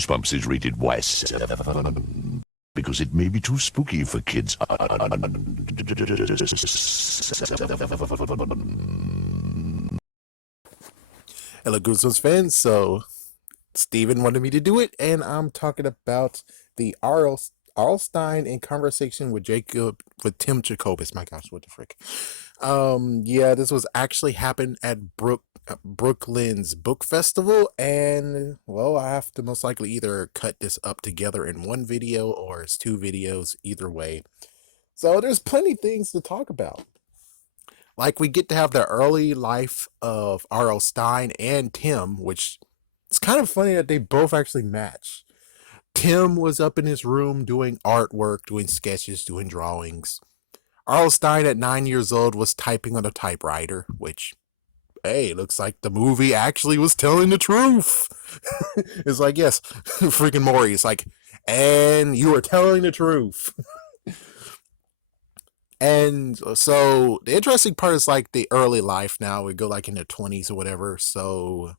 Goosebumps is rated Y7 because it may be too spooky for kids. Hello, Goosebumps fans. So, Steven wanted me to do it, and I'm talking about the Arlstein in conversation with Tim Jacobus. My gosh, what the frick? Yeah, this was actually happened at Brooklyn's Book Festival, and well, I have to most likely either cut this up together in one video or it's two videos, either way. So, there's plenty things to talk about. Like, we get to have the early life of R.L. Stein and Tim, which it's kind of funny that they both actually match. Tim was up in his room doing artwork, doing sketches, doing drawings. R.L. Stein at 9 years old was typing on a typewriter, which, hey, looks like the movie actually was telling the truth. It's like, yes, freaking Maury. It's like, and you were telling the truth. And so the interesting part is like the early life now. We go like in the 20s or whatever. So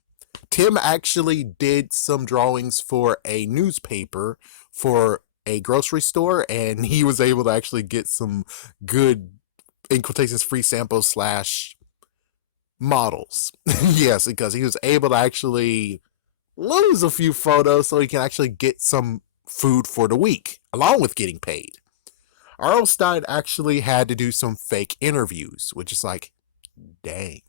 Tim actually did some drawings for a newspaper for a grocery store, and he was able to actually get some good, in quotations, free samples slash models. Yes, because he was able to actually lose a few photos so he can actually get some food for the week, along with getting paid. Arlstein actually had to do some fake interviews, which is like, dang.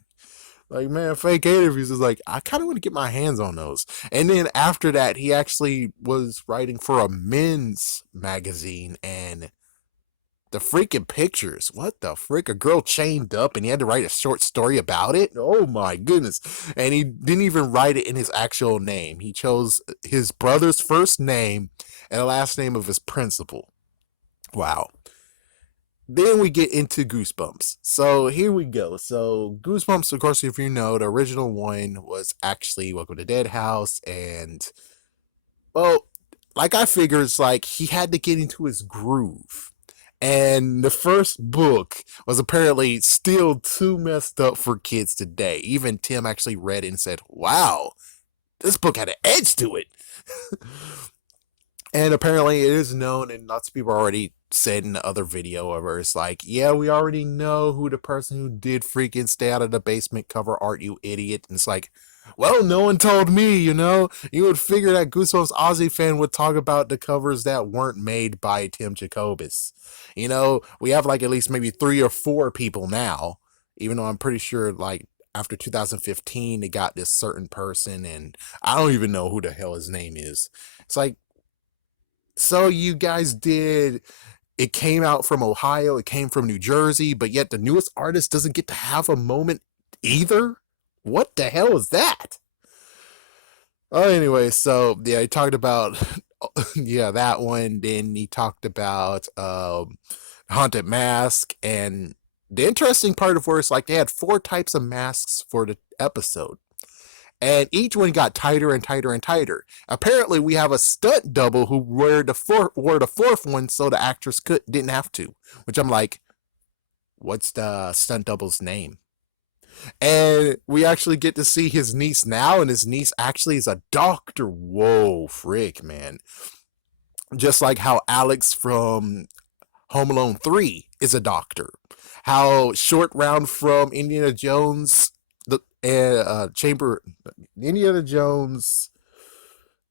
Like, man, fake interviews is like, I kind of want to get my hands on those. And then after that, he actually was writing for a men's magazine, and the freaking pictures. What the frick? A girl chained up and he had to write a short story about it? Oh my goodness. And he didn't even write it in his actual name. He chose his brother's first name and the last name of his principal. Wow. Then we get into Goosebumps. So here we go. So Goosebumps, of course, if you know, the original one was actually Welcome to Dead House. And, well, like I figured, it's like he had to get into his groove. And the first book was apparently still too messed up for kids today. Even Tim actually read it and said, wow, this book had an edge to it. And apparently it is known, and lots of people already said in the other video where it's like, yeah, we already know who the person who did freaking Stay Out of the Basement cover art, you idiot. And it's like, well, no one told me, you know? You would figure that Goosebumps Aussie fan would talk about the covers that weren't made by Tim Jacobus. You know, we have like at least maybe 3 or 4 people now, even though I'm pretty sure like after 2015 they got this certain person, and I don't even know who the hell his name is. It's like, so you guys did, it came out from Ohio, it came from New Jersey, but yet the newest artist doesn't get to have a moment either? What the hell is that? Oh, anyway, so yeah, he talked about yeah, that one. Then he talked about Haunted Mask, and the interesting part of where it's like they had 4 types of masks for the episode. And each one got tighter and tighter and tighter. Apparently, we have a stunt double who wore the fourth one, so the actress didn't have to. Which I'm like, what's the stunt double's name? And we actually get to see his niece now, and his niece actually is a doctor. Whoa, frick, man! Just like how Alex from Home Alone 3 is a doctor. How Short Round from Indiana Jones Indiana Jones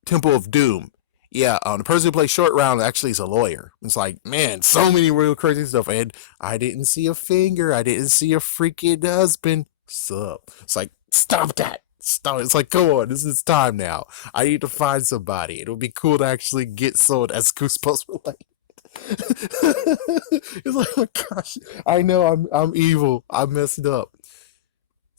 Temple of Doom. Yeah, the person who plays Short Round actually is a lawyer. It's like, man, so many real crazy stuff. And I didn't see a finger. I didn't see a freaking husband. Sup? It's like, stop that. Stop. It's like, come on, this is time now. I need to find somebody. It would be cool to actually get sold as Goosebumps related. It's like, oh my gosh, I know I'm evil. I messed up.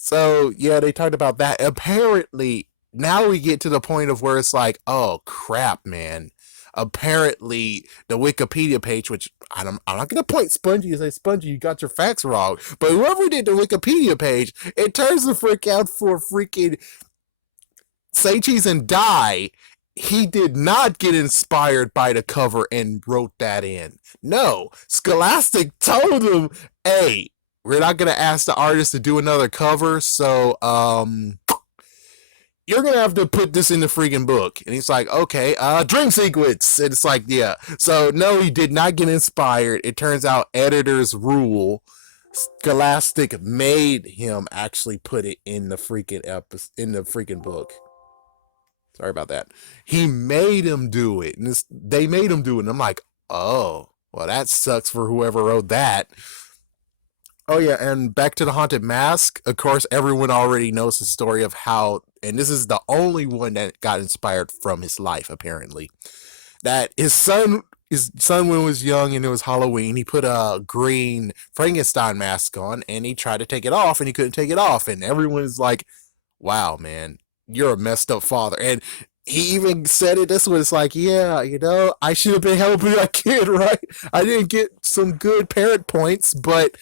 So yeah, they talked about that. Apparently, now we get to the point of where it's like, oh crap, man. Apparently, the Wikipedia page, which I'm not gonna point Spongy and say, Spongy, you got your facts wrong. But whoever did the Wikipedia page, it turns the frick out for freaking Say Cheese and Die. He did not get inspired by the cover and wrote that in. No, Scholastic told him, hey, we're not gonna ask the artist to do another cover, so you're gonna have to put this in the freaking book. And he's like, okay, dream sequence. And it's like, yeah. So no, he did not get inspired. It turns out editors rule. Scholastic made him actually put it in the freaking in the freaking book. Sorry about that. He made him do it. And they made him do it. And I'm like, oh, well, that sucks for whoever wrote that. Oh yeah, and back to the haunted mask. Of course, everyone already knows the story of how, and this is the only one that got inspired from his life. Apparently, that his son when he was young and it was Halloween, he put a green Frankenstein mask on and he tried to take it off and he couldn't take it off, and everyone's like, "Wow, man, you're a messed up father." And he even said it this way: "It's like, yeah, I should have been helping that kid, right? I didn't get some good parent points, but."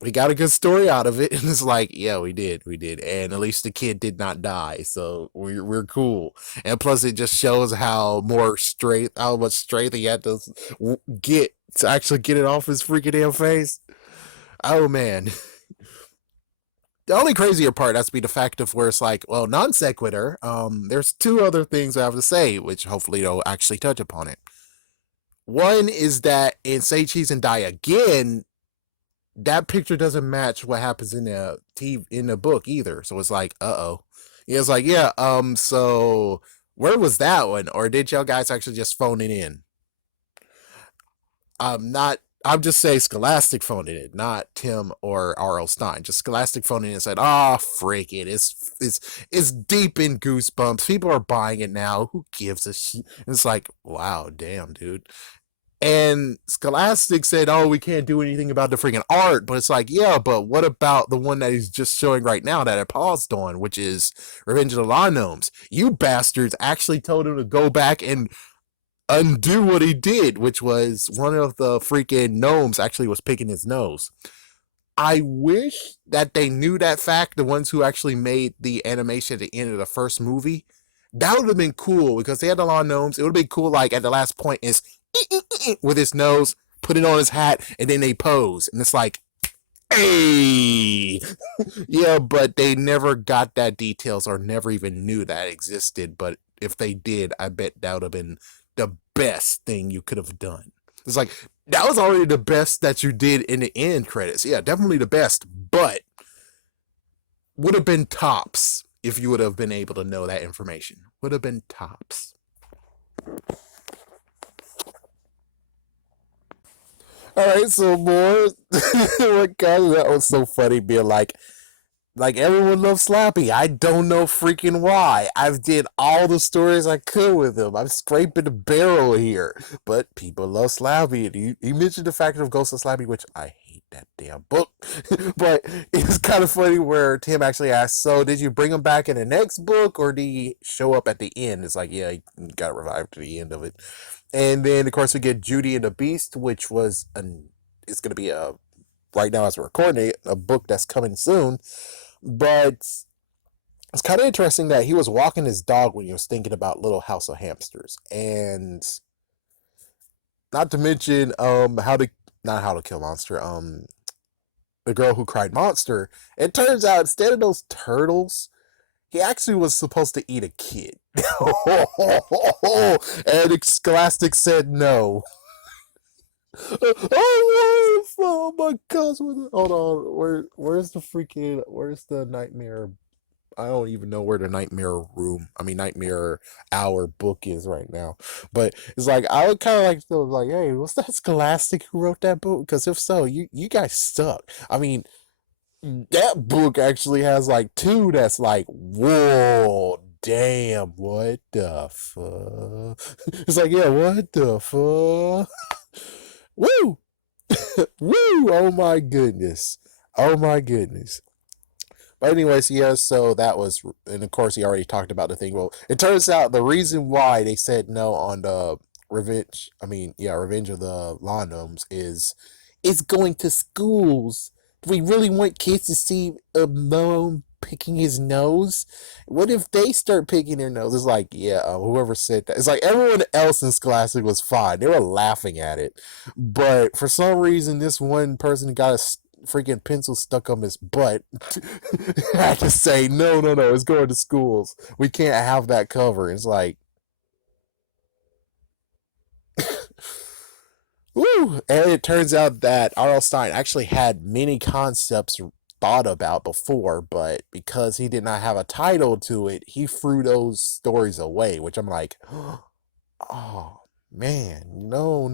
We got a good story out of it, and it's like, yeah, we did, and at least the kid did not die, so we're cool. And plus, it just shows how much strength he had to get to actually get it off his freaking damn face. Oh man, the only crazier part has to be the fact of where it's like, well, non sequitur. There's two other things I have to say, which hopefully they'll actually touch upon it. One is that in Say Cheese and Die Again, that picture doesn't match what happens in the in the book either. So it's like, uh-oh. Yeah, it's like, yeah, so where was that one? Or did y'all guys actually just phone it in? Not I'm just saying Scholastic phoned it in, not Tim or R.L. Stein. Just Scholastic phoned it in and said, "Oh, frick it. It's deep in Goosebumps. People are buying it now. Who gives a shit?" It's like, wow, damn, dude. And Scholastic said, "Oh, we can't do anything about the freaking art." But it's like, yeah, but what about the one that he's just showing right now that I paused on, which is Revenge of the Law Gnomes? You bastards actually told him to go back and undo what he did, which was one of the freaking gnomes actually was picking his nose. I wish that they knew that fact, the ones who actually made the animation at the end of the first movie. That would have been cool because they had a lot of gnomes. It would have been cool, like at the last point, is with his nose, put it on his hat, and then they pose. And it's like, hey! Yeah, but they never got that details or never even knew that existed. But if they did, I bet that would have been the best thing you could have done. It's like, that was already the best that you did in the end credits. Yeah, definitely the best, but would have been tops if you would have been able to know that information. Would have been tops. All right, so more. Oh my god, that was so funny. Being like everyone loves Slappy. I don't know freaking why. I've did all the stories I could with him. I'm scraping the barrel here, but people love Slappy. And he mentioned the fact of Ghost of Slappy, which I hate that damn book. But it's kind of funny where Tim actually asked, "So did you bring him back in the next book, or did he show up at the end?" It's like, yeah, he got revived to the end of it. And then of course we get Judy and the Beast, which was it's gonna be a right now as we're recording it, a book that's coming soon. But it's kind of interesting that he was walking his dog when he was thinking about Little House of Hamsters, and not to mention how to not how to kill monster the girl who cried monster. It turns out instead of those turtles, he actually was supposed to eat a kid. And Scholastic said no. Oh my gosh! Hold on, where's the nightmare? I don't even know where the nightmare hour book is right now. But it's like I would kind of like to like, hey, was that Scholastic who wrote that book? Because if so, you guys suck. I mean, that book actually has like two that's like, whoa, damn, what the fuck? It's like, yeah, what the fuck? Woo! Woo! Oh my goodness. Oh my goodness. But anyways, yeah, so that was, and of course he already talked about the thing. Well, it turns out the reason why they said no on the Revenge of the Law Gnomes is it's going to schools. Do we really want kids to see a gnome picking his nose? What if they start picking their nose? It's like, yeah, whoever said that. It's like everyone else in Scholastic was fine. They were laughing at it. But for some reason, this one person got freaking pencil stuck on his butt. I had to say, no, it's going to schools. We can't have that cover. It's like, woo! And it turns out that R.L. Stine actually had many concepts thought about before, but because he did not have a title to it, he threw those stories away, which I'm like, oh man, no,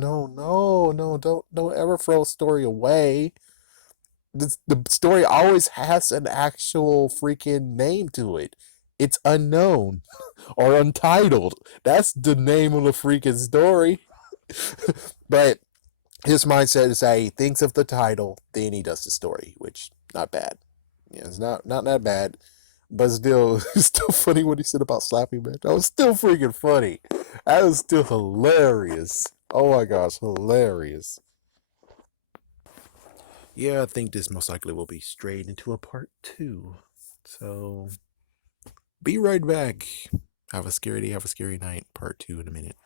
don't ever throw a story away. The story always has an actual freaking name to it. It's unknown or untitled. That's the name of the freaking story. But his mindset is that he thinks of the title, then he does the story, which not bad. Yeah, it's not that bad, but still, it's still funny what he said about slapping man. That was still freaking funny. That was still hilarious. Oh my gosh, hilarious. Yeah, I think this most likely will be straight into a part 2. So be right back. Have a scary day, have a scary night. Part 2 in a minute.